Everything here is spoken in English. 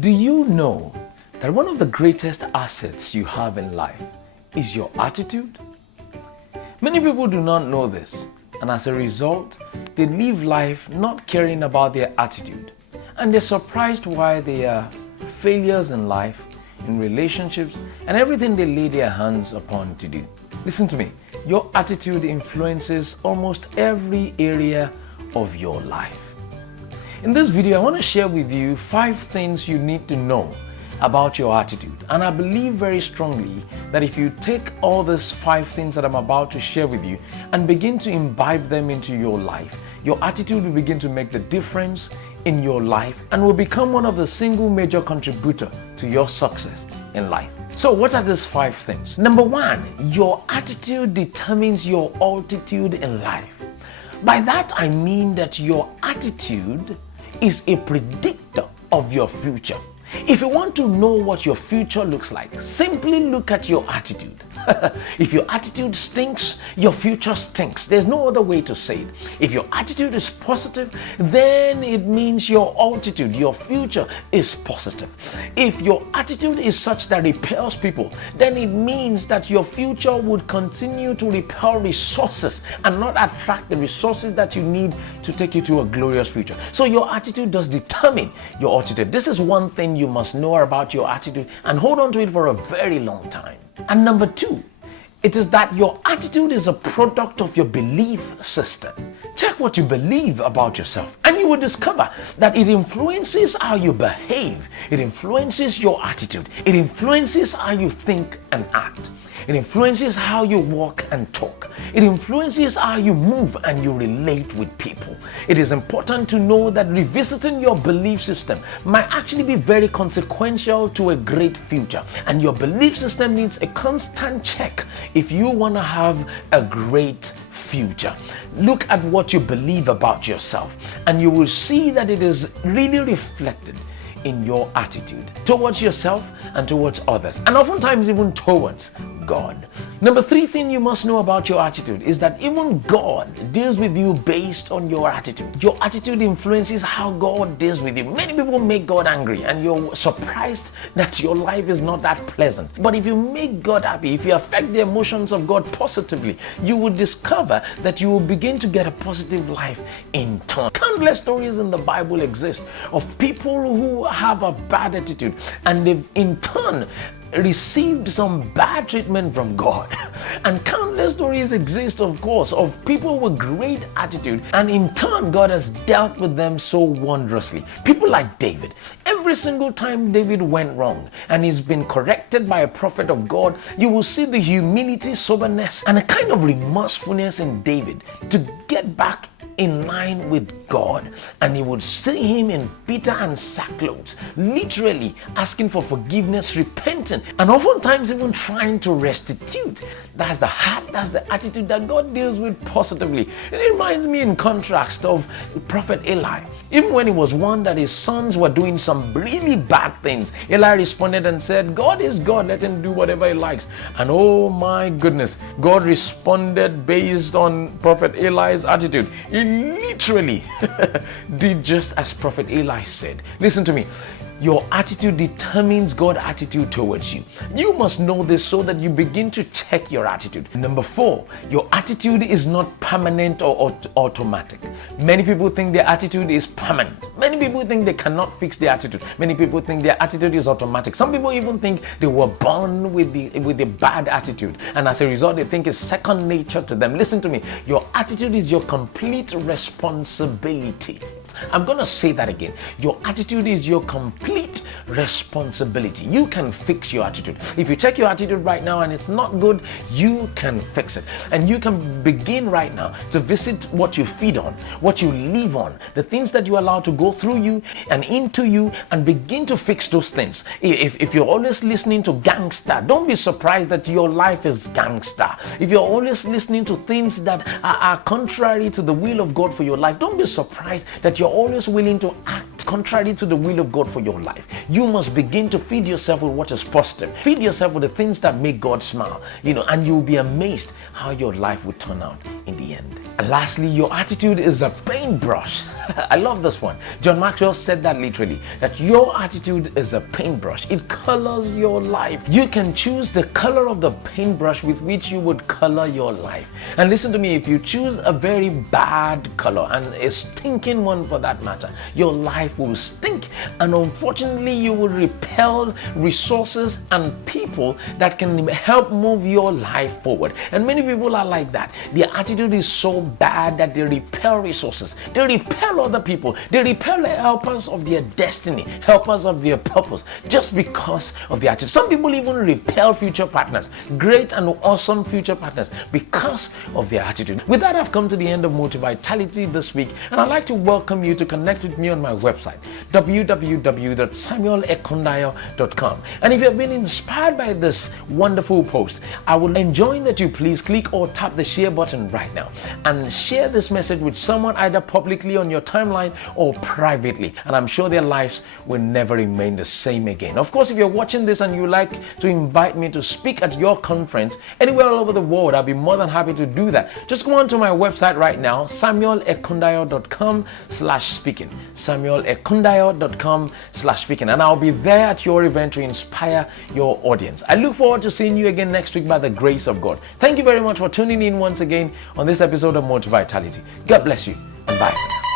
Do you know that one of the greatest assets you have in life is your attitude? Many people do not know this, and as a result, they live life not caring about their attitude, and they're surprised why they are failures in life, in relationships, and everything they lay their hands upon to do. Listen to me, your attitude influences almost every area of your life. In this video, I want to share with you 5 things you need to know about your attitude. And I believe very strongly that if you take all these 5 things that I'm about to share with you and begin to imbibe them into your life, your attitude will begin to make the difference in your life and will become one of the single major contributor to your success in life. So what are these 5 things? Number 1, your attitude determines your altitude in life. By that I mean that your attitude is a predictor of your future. If you want to know what your future looks like, simply look at your attitude. If your attitude stinks, your future stinks. There's no other way to say it. If your attitude is positive, then it means your altitude, your future is positive. If your attitude is such that repels people, then it means that your future would continue to repel resources and not attract the resources that you need to take you to a glorious future. So your attitude does determine your altitude. This is one thing you must know about your attitude and hold on to it for a very long time. And number 2, it is that your attitude is a product of your belief system. Check what you believe about yourself and you will discover that it influences how you behave. It influences your attitude. It influences how you think and act. It influences how you walk and talk. It influences how you move and you relate with people. It is important to know that revisiting your belief system might actually be very consequential to a great future. And your belief system needs a constant check if you want to have a great future. Look at what you believe about yourself and you will see that it is really reflected in your attitude towards yourself and towards others, and oftentimes even towards God. Number 3 thing you must know about your attitude is that even God deals with you based on your attitude. Your attitude influences how God deals with you. Many people make God angry and you're surprised that your life is not that pleasant. But if you make God happy, if you affect the emotions of God positively, you will discover that you will begin to get a positive life in turn. Countless stories in the Bible exist of people who have a bad attitude and they've in turn received some bad treatment from God. And countless stories exist, of course, of people with great attitude and in turn God has dealt with them so wondrously. People like David. Every single time David went wrong and he's been corrected by a prophet of God, you will see the humility, soberness, and a kind of remorsefulness in David to get back in line with God, and he would see him in bitter and sackcloth, literally asking for forgiveness, repenting, and oftentimes even trying to restitute. That's the heart, that's the attitude that God deals with positively. It reminds me in contrast of Prophet Eli. Even when he was warned that his sons were doing some really bad things, Eli responded and said, God is God, let him do whatever he likes. And oh my goodness, God responded based on Prophet Eli's attitude. He literally did just as Prophet Eli said. Listen to me. Your attitude determines God's attitude towards you. You must know this so that you begin to check your attitude. Number 4, your attitude is not permanent or automatic. Many people think their attitude is permanent. Many people think they cannot fix their attitude. Many people think their attitude is automatic. Some people even think they were born with the bad attitude, and as a result they think it's second nature to them. Listen to me. Your attitude is your complete responsibility. I'm going to say that again. Your attitude is your complete responsibility. You can fix your attitude. If you check your attitude right now and it's not good, you can fix it. And you can begin right now to visit what you feed on, what you live on, the things that you allow to go through you and into you, and begin to fix those things. If you're always listening to gangster, don't be surprised that your life is gangster. If you're always listening to things that are contrary to the will of God for your life, don't be surprised that you're always willing to act contrary to the will of God for your life. You must begin to feed yourself with what is positive. Feed yourself with the things that make God smile, and you'll be amazed how your life will turn out in the end. And lastly, your attitude is a paintbrush. I love this one. John Maxwell said that literally, that your attitude is a paintbrush. It colors your life. You can choose the color of the paintbrush with which you would color your life. And listen to me, if you choose a very bad color, and a stinking one for that matter, your life will stink. And unfortunately, you will repel resources and people that can help move your life forward. And many people are like that. Their attitude is so bad that they repel resources. They repel other people. They repel the helpers of their destiny, helpers of their purpose, just because of their attitude. Some people even repel future partners, great and awesome future partners, because of their attitude. With that, I've come to the end of Motivitality this week, and I'd like to welcome you to connect with me on my website, www.samuelekundayo.com. And if you have been inspired by this wonderful post, I would enjoy that you please click or tap the share button right now and share this message with someone, either publicly on your timeline or privately, and I'm sure their lives will never remain the same again. Of course, if you're watching this and you like to invite me to speak at your conference anywhere all over the world, I'll be more than happy to do that. Just go on to my website right now, samuelekundayo.com/speaking, samuelekundayo.com/speaking, and I'll be there at your event to inspire your audience. I look forward to seeing you again next week by the grace of God. Thank you very much for tuning in once again on this episode of Motivitality. God bless you, and bye for now.